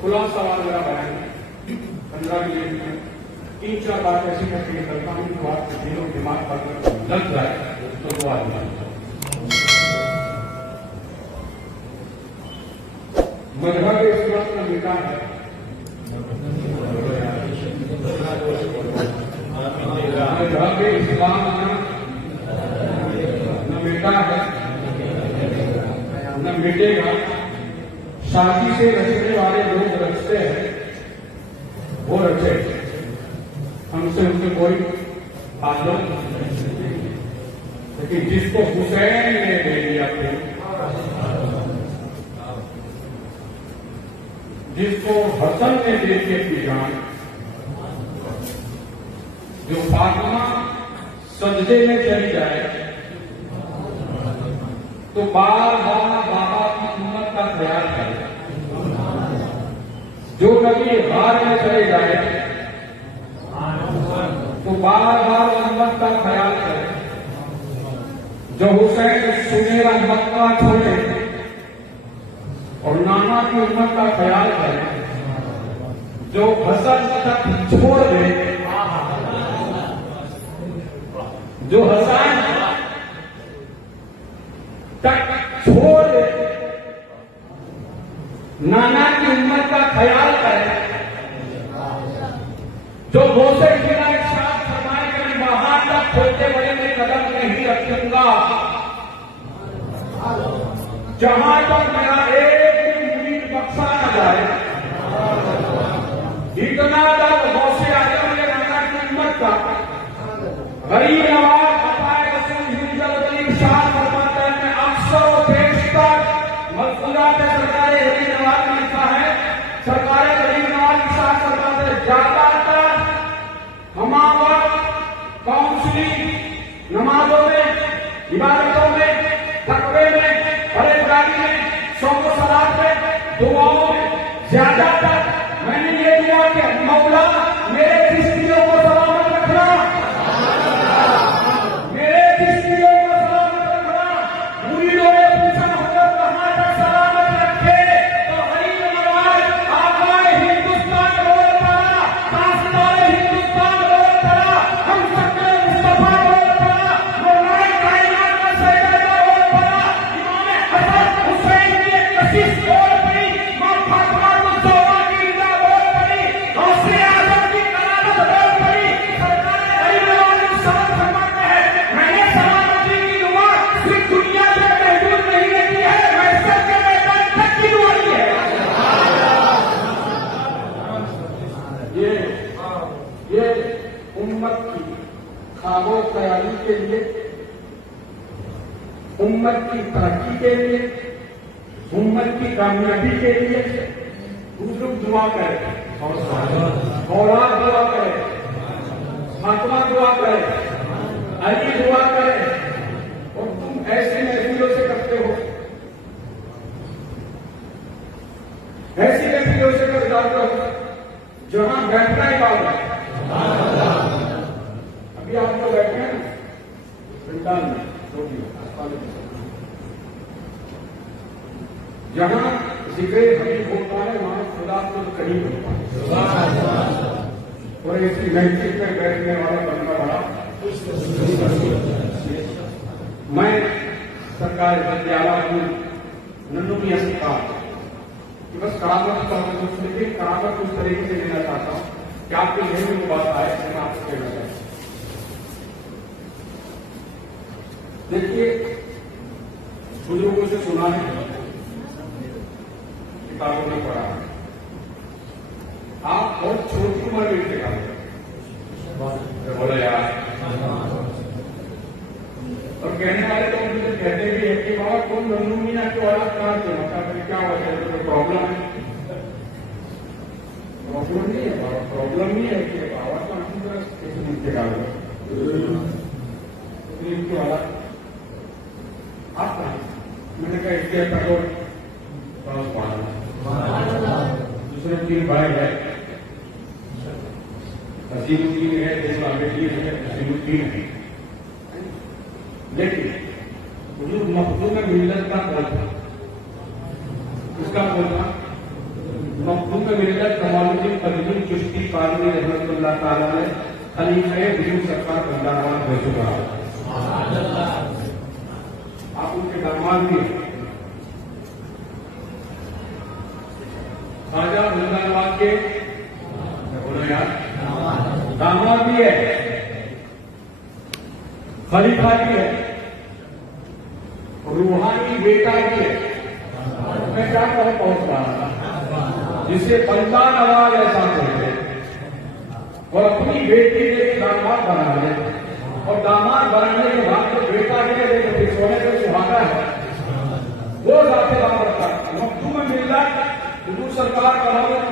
खुला सवाल मेरा बयान है 15 मिनट में 3-4 बात ऐसी करके करता हूँ जो आपके दिलों दिमाग पर लग जाए तो दुआ मजहब इस्लाम का मिटा है मजहब इस्लाम न मिटा है न मिटेगा। शादी से रचने वाले लोग रचते हैं वो रचे, हमसे उनसे कोई ताल्लुक नहीं। लेकिन जिसको हुसैन ने दे दिया थे, जिसको हसन ने दे दी अपनी जान, जो फातिमा सजदे में चली जाए तो बार बार बाबा की उम्मत का ख्याल करे, जो कभी हार में चले जाए तो बार बार उम्मत का ख्याल करे, जो हुसैन सुनेरा मक्का छोड़े और नाना की उम्मत का ख्याल करे, जो हसन तक छोड़ दे, जो हसन तक छोड़ दे, नाना की उम्मत का ख्याल करे, जो गोसे जिला इरशाद फरमाए कभी वहां तक खोलते बड़े में कदम नहीं रखूंगा जहां तक मेरा एक उम्मीद बख्शा न जाए। इतना दर्द गौसे आजम ने नाना की उम्मत का गरीब नवाज बताए रसूल इरशाद फरमाते हैं मैं अक्सर और बेशतर मजबूरात सरकार गरीब नवाज में लिखा है, सरकार गरीब नवाज इरशाद फरमाते ज्यादातर हमारा काउंसलिंग नमाजों में, इबादतों में, तकवे में, परहेजगारी में, शौक सलात में, दुआओं में ज्यादातर मैंने ये दुआ कि मौला मेरे किस्तियों को सलामत रखना, मेरे किस्तियों को सलामत रखना। मुरीदों ने पूछा हुजूर कहां तक सलामत रखे तो गरीब नवाज आकाए हिंदुस्तान रोल पड़ा, ताजदार हिंदुस्तान रोल पड़ा, हम सबके मुस्तफा रोल पड़ा, मौलाए कायनात का सैयदा रोल पड़ा, इमाम हसन हुसैन की एक कशिश रोल पड़ी, मां फातिमा ज़हरा की रिज़ा रोल पड़ी, गौसे आज़म की करामत रोल पड़ी। सरकार गरीब नवाज इरशाद फरमाते हैं मैंने सलामती की दुआ सिर्फ दुनिया में महदूद नहीं रखी है, महशर के मैदान तक की दुआ की है। ये उम्मत की ख्वाबो ख्याली के लिए, उम्मत की तरक्की के लिए, उम्मत की कामयाबी के लिए बुजुर्ग दुआ करें, औलाद दुआ करें, फातिमा दुआ करें, अली दुआ करें। और तुम ऐसे महफिलों से करते हो, ऐसी महफिलों से कर जाते हो जहां बैठना ही बात है। अभी आप लोग बैठे हैं संतान में जहां जिक्र हमीद होता है वहां खुदा को करीब होता है। और ऐसी महफिल में बैठने वाला बंदा बड़ा मैं सरकार विद्यालय में नन्नू की अस्पताल कि बस करामत का लेकिन करामत उस तरीके से लेना चाहता हूं कि आपके घर में वो बात आए मैं आपको कहना चाहता हूं। देखिए बुजुर्गों से सुना है, किताबों में पढ़ा है, आप बहुत छोटी उम्र में देखा बोले यार। और कहने वाले तो मुझे कहते भी है कि बाबा तुम नन्नू मीना के वाला कहां से मतलब क्या वजह है, तो प्रॉब्लम है? प्रॉब्लम नहीं है बाबा, प्रॉब्लम नहीं है कि बाबा तो अच्छी तरह कैसे मिलते वाला आप मैंने कहा इसके कठोर दूसरे 3 भाई है, नसीमुद्दीन है, इस्लामुद्दीन है, नसीमुद्दीन है। लेकिन हुजूर मखदूम मिल्लत का कौन था? उसका कौन था? मखदूम मिल्लत कमालुद्दीन कदीम चिश्ती कादरी रहमतुल्लाह ताला ने खलीफे हुजूर सरकार बंदारवाला भेजा। आप उनके दामाद भी ख्वाजा मिल्लत के बोलो यार दामाद भी है, खलीफा भी है, रूहानी बेटा भी है। मैं क्या कह पहुंच रहा था, जिसे बंदा नवाज ऐसा कहते और अपनी बेटी के दामाद बना ले, और दामाद बनाने के बाद जो बेटा के फिर सोने से सुहागा है वो जाते दाम रखता है। मखदूम मिल्लत हुजूर सरकार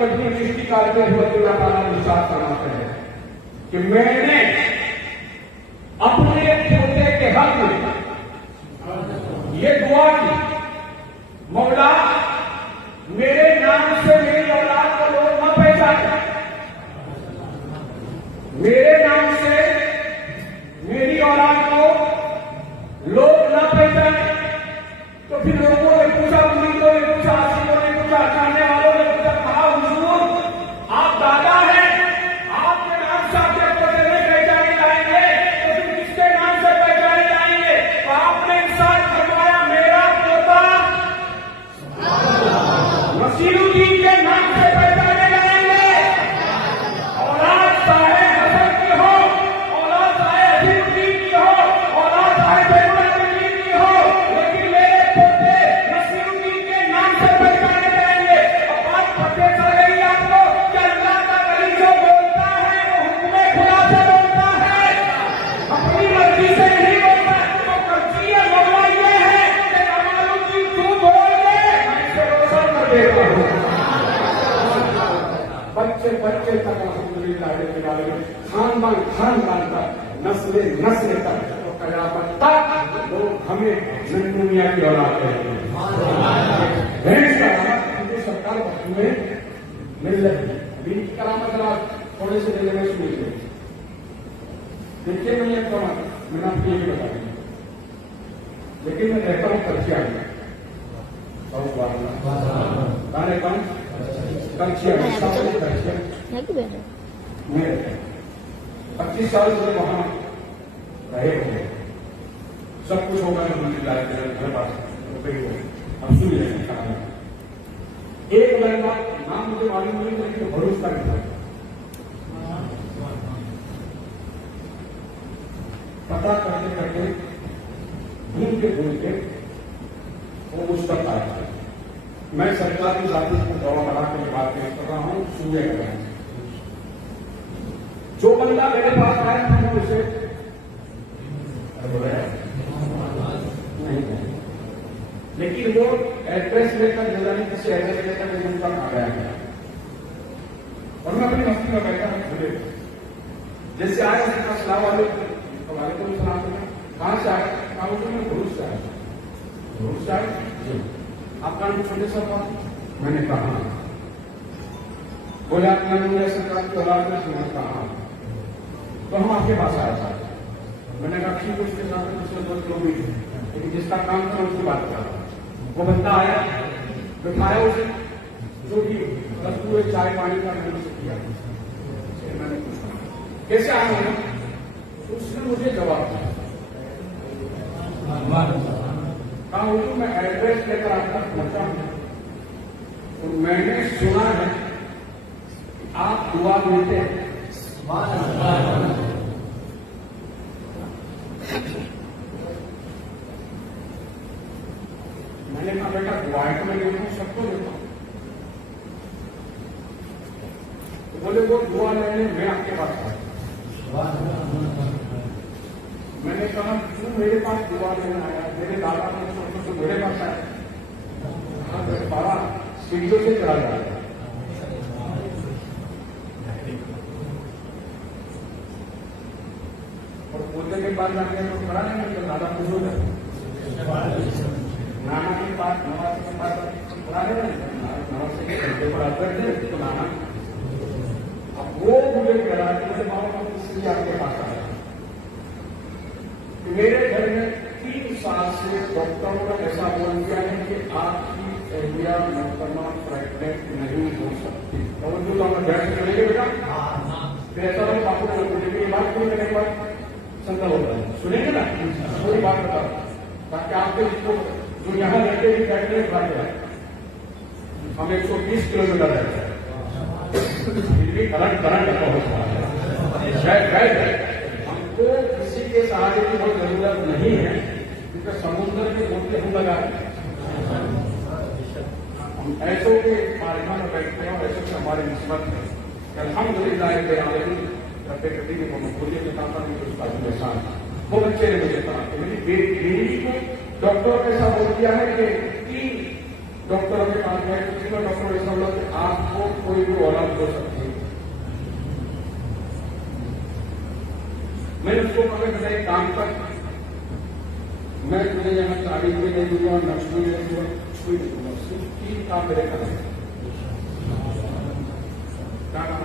कदीम चिश्ती कादरी रहमतुल्लाह ताला इरशाद फरमाते हैं कि मैंने अपने पोते के हक में ये दुआ की, मौला मेरे नाम से मेरी औलाद को लोग न पहचाने, मेरे नाम से मेरी औलाद को लोग न पहचाने। तो फिर लोगों ने पूछा, मुरीदों ने पूछा, आशिकों ने पूछा, चाहने वालों ने पूछा, कहा हुजूर आप दादा हैं, आपके नाम से आपके पोते नहीं पहचाने जाएंगे, तो फिर किसके नाम से पहचाने जाएंगे? तो आपने इंसान फरमाया मेरा पोता नसीरुद्दीन के नाम से पहचाने जाएंगे। औलाद चाहे हसन की हो, औलाद चाहे अजीमुद्दीन की हो, औलाद चाहे बैरुद्दीन की हो, लेकिन मेरे पोते नसीरुद्दीन के नाम से पहचाने जाएंगे। अब बात पते चल गई आपको कि अल्लाह का वली जो बोलता है वो हुक्मे खुदा से बोलता है, अपनी मर्जी से नहीं बोलता। तो कर्जी मौला ये है कि कमालुद्दीन तू बोल दे, मैं इसे रोशन कर देता हूँ। बच्चे बच्चे तक अल्हम्दुलिल्लाह खानदान खानदान तक नस्ल नस्ल तक तो कयामत तक लोग हमें नन्नू मियां की औलाद कहेंगे। सरकार में मिल्लत की करामत थोड़े से देने में शुरू हुई। देखिए मैं ये मैंने आपको ये भी बता दिया, लेकिन मैं रहता हूँ करछिया में, गाने कौन करछिया में 25 साल से वहां रहे होंगे, सब कुछ होगा मेरे पास हम सुन रहे हैं। एक लड़का नाम मुझे मालूम नहीं, लेकिन भरोसा नहीं था, पता करते करते ढूंढ के वो उस तक आया। मैं सरकार की जाति को दवा बढ़ा के बात कर रहा हूं, सूर्य कर रहा हूं। जो बंदा मेरे पास आया था मैं उसे नहीं, लेकिन वो एड्रेस लेकर जल्दी किसी एड्रेस लेकर उनका आ गया और मैं अपनी मस्ती में बैठा हूँ। जैसे आया उसका सलाम वालेकुम सलाम, कहाँ से आया? कहा मैं भरूच से आया। भरूच से आया आपका नाम छोटे सा था? मैंने कहा बोले आपका नाम सरकार की औलाद में सुना, कहा तो हम आपके पास आया था। मैंने कहा ठीक है, उसके साथ दूसरे 2 लोग भी थे, लेकिन जिसका काम था उसकी बात कर रहा। वो बंदा आया, बिठाया उसे, जो भी वस्तु चाय पानी का मैंने उसे किया। मैंने पूछा कैसे आया हूं, उसने मुझे जवाब दिया, कहा हुजूर मैं एड्रेस लेकर आप तक पहुंचा हूं, तो मैंने सुना है आप दुआ देते हैं। मैंने कहा बेटा दुआएं तो मैं देता हूँ, सबको देता हूँ। तो बोले वो दुआ लेने मैं आपके पास आया। मैंने कहा तू मेरे पास दुआ लेने आया, मेरे दादा ने तो मेरे पास आया। हाँ बाबा सीढ़ियों से चला जाएगा। और पोते के पास जाने तो खड़ा नहीं, तो दादा खुश हो जाए। नाना के पास नवासे के पास खड़ा है, नवासे के घंटे पर आते थे तो नाना, अब वो मुझे कह रहा है मुझे बाबा इसलिए आपके पास आया। मेरे घर में 3 साल से डॉक्टरों ने ऐसा बोल दिया है कि आपकी एहलिया मोहतरमा प्रेग्नेंट नहीं हो सकती। अब्दुल्ला में बैठ के चलेंगे बेटा, फिर ऐसा लोग बापू को बोलेंगे ये बात कोई करने के बाद संकल्प होता है, सुनेंगे ना पूरी बात बता, ताकि आपके इसको जो यहाँ लड़के भी बैठे हैं भाग जाए। हम 120 किलोमीटर रहते हैं, फिर भी करंट बहुत है। हमको किसी के सहारे की बहुत जरूरत नहीं है, क्योंकि समुद्र के गोते हम लगा रहे हैं। हम ऐसों के मार्गा में बैठते हैं और ऐसों के हमारे निस्बत में अल्हम्दुलिल्लाह करते करते कि मकबूलियत के साथ साथ उसका निशान बहुत अच्छे ने मुझे कहा कि मेरी बेटी को डॉक्टर ने ऐसा बोल दिया है कि 3 डॉक्टरों के पास गए, तीनों डॉक्टर ऐसा बोला कि आपको कोई भी औलाद हो सकती है। मैंने उसको कहा कि एक काम कर, मैं तुझे यहाँ तारीफ भी नहीं दूंगा, नक्श भी नहीं दूंगा, कुछ भी नहीं दूंगा, सिर्फ 3 काम मेरे करना है। क्या काम?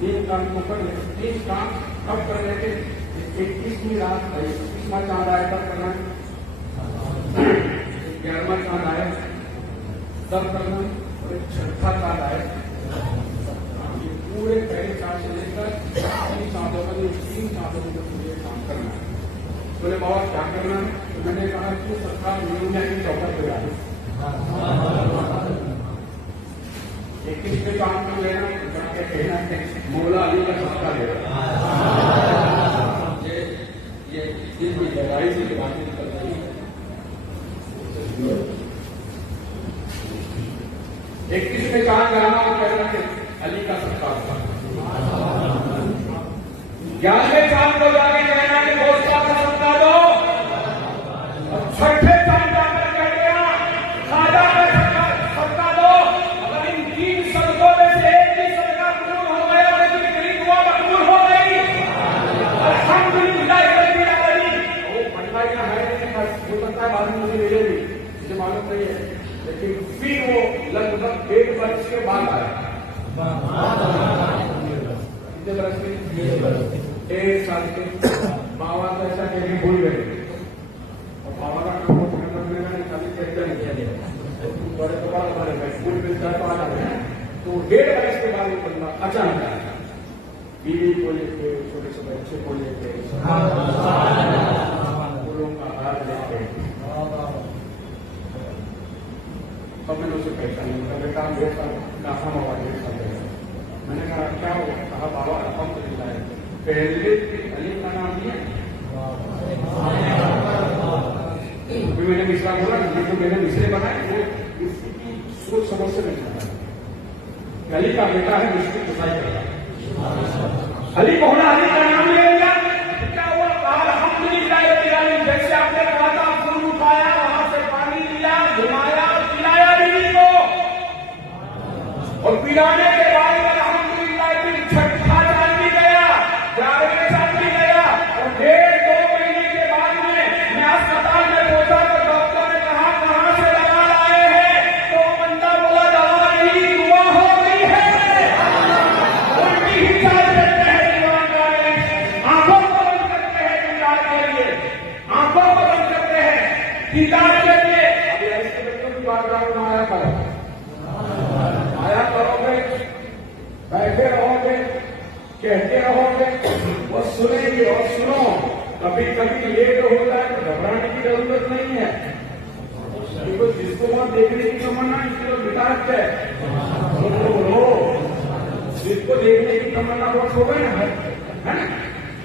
3 काम को कर ले। 3 काम कब कर लेते? 21वीं रात 21वां चांद आया तब करना, 11वां चांद आया तब करना, और 6ठा चांद आया। ये पूरे पहले चांद से लेकर 3 चांदों में 3 चांदों में मुझे काम करना है। बोले बाबा क्या करना है? तो मैंने कहा कि सरकार न्यूज़ की चौकट पे आ 21 के काम में लेना कहना है मौला अली का सबका ले रहा ये लड़ाई से बातें निकल रही है। 21 में कहा गाना और कहना है अली का सबका, 11वें चांद को जाके कहना है दोस्ता का सबका दो, और 6ठे चांद जाकर कह दिया खाजा का सबका दो। अगर इन 3 सबकों में से एक भी सबका कबूल हो गया और इसकी गरीब दुआ मकबूल हो गई, अल्हम्दुलिल्लाह। वो पटवाइया है हो सकता है बाद में मुझे ले लेगी, मुझे मालूम नहीं है, लेकिन फिर वो लगभग 1 वर्ष के बाद आया। कितने बरस के? 1 साल के। बाबा तो ऐसा कहने भूल गए, और बाबा का काम खाली कहते नहीं बड़े तो बड़ा बड़े स्कूल मिलता तो आ जाते हैं। तो 1.5 वर्ष के बाद एक बंदा अचानक आया, बीवी को लेके, छोटे से बच्चे को लेके, फूलों का हार लेके। तब मैंने उसे पहचान बेटा मेरे साथ काफा बाबा मेरे साथ है। मैंने कहा क्या हो? कहा बाबा अल्हम्दुलिल्लाह पहले अली का नाम दिया। फिर मैंने मिश्रा बोला जो मैंने मिश्रे बनाए वो किसी की सोच समझ से नहीं बनाया। अली का बेटा है, उसकी खुदाई करता है। अली को होना, अली का नाम ले लिया, क्या हुआ? कहा अल्हम्दुलिल्लाह। जैसे आपने कहा था फूल उठाया, वहां से पानी लिया, घुमाया, पिलाया बीवी को, और पिलाने के बाद अल्हम्दुलिल्लाह फिर 6ठा चांद भी गया, 11वें चांद भी गया, और 1.5-2 महीने के बाद में मैं अस्पताल में पहुंचा तो डॉक्टर ने कहा कहां से दवा लाए हैं? तो बंदा बोला दवा नहीं, दुआ हो गई है। उल्टी ही चाल करते हैं ईमानदार, आंखों को बंद करते हैं दीदार के लिए, आंखों को बंद करते हैं दीदार के लिए। अभी ऐसे बच्चों की बात में आया करो, आया करोगे, बैठे रहोगे, कहते रहोगे, वो सुनेंगे। और सुनो, कभी कभी लेट हो जाए तो घबराने की जरूरत नहीं है, क्योंकि जिसको वहां देखने की तमन्ना इसको बिता रखते हैं। जिसको देखने की तमन्ना बहुत हो गई ना, है ना,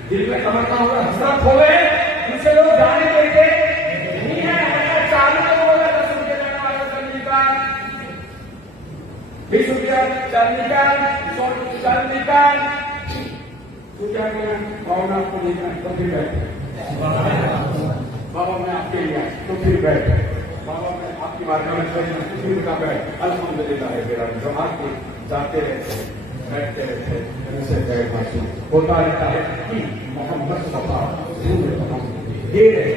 दिल में तमन्ना होगा, हसरत हो गए, उनसे लोग जाने देते नहीं है। चालू तो बोला 10 रुपये देने वाला चल निकाल, 20 रुपया चल निकाल, 100 रुपया चल निकाल। तो क्या किया? भावना आपको देखना तो फिर बैठे, बाबा मैं आपके लिए तो फिर बैठे, बाबा मैं आपकी बात में तो फिर का बैठ। अल्हम्दुलिल्लाह मेरा जो आपके जाते रहते बैठते रहते उनसे बैठ मासूम होता रहता है कि मोहम्मद सफा दे रहे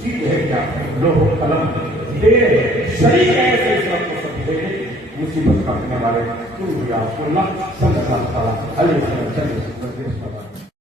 चीज है क्या? लोहो कलम दे रहे शरीक ऐसे सब को सब दे मुसीबत काटने वाले तुम भी आप सल्लल्लाहु अलैहि वसल्लम